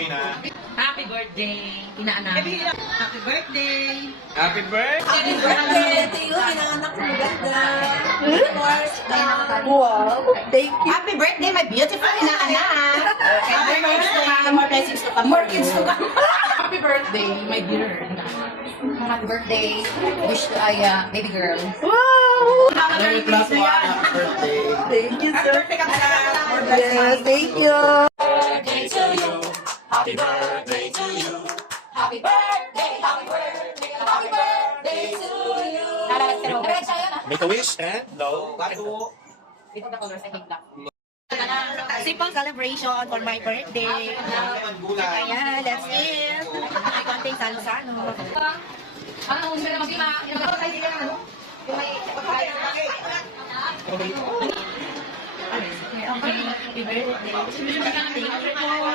Happy birthday, inaanak. Happy birthday. Happy birthday! Happy birthday to you, inaanak mo ganda. Wow. Thank you. Happy birthday, my beautiful inaanak. Happy birthday. More blessings to come. More kids to come. Happy birthday, my dear. Happy birthday. Wish to Aya, baby girl. Wow. Merry plus one, happy birthday! Thank you, Happy sir. birthday ka pala. More Yes, blessings. thank you. Birthday to you. Happy birthday to you. Happy birthday, happy birthday, happy birthday to you. Nalagay sa'yo na. Make a wish and blow. Bato. Ito na colors, I think black. Simple celebration for my birthday. Ayan, that's it. May konting salo-salo. Ano nung sila mag-ima? Tayo sila ano? Yung may Okay, happy birthday. Thank you po.